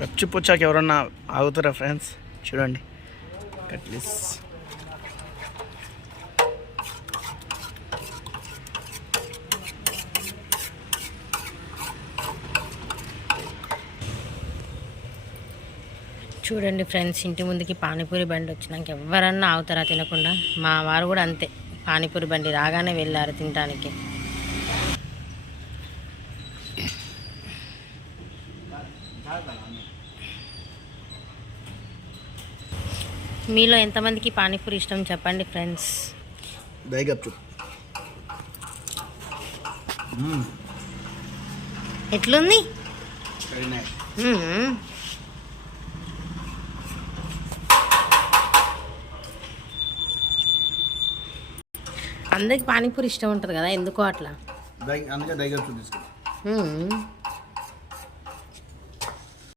గప్చుప్ వచ్చాక ఎవరన్నా ఆగుతారా ఫ్రెండ్స్? చూడండి కట్లీస్. చూడండి ఫ్రెండ్స్, ఇంటి ముందుకి పానీపూరి బండి వచ్చినాక ఎవరన్నా ఆగుతారా తినకుండా? మా వారు కూడా అంతే, పానీపూరి బండి రాగానే వెళ్ళారు తినడానికి. మీలో ఎంతమందికి పానీపూరి ఇష్టం చెప్పండి ఫ్రెండ్స్. ఎట్లుంది? అందరికి పానీపూరి ఇష్టం ఉంటుంది కదా, ఎందుకో అట్లా.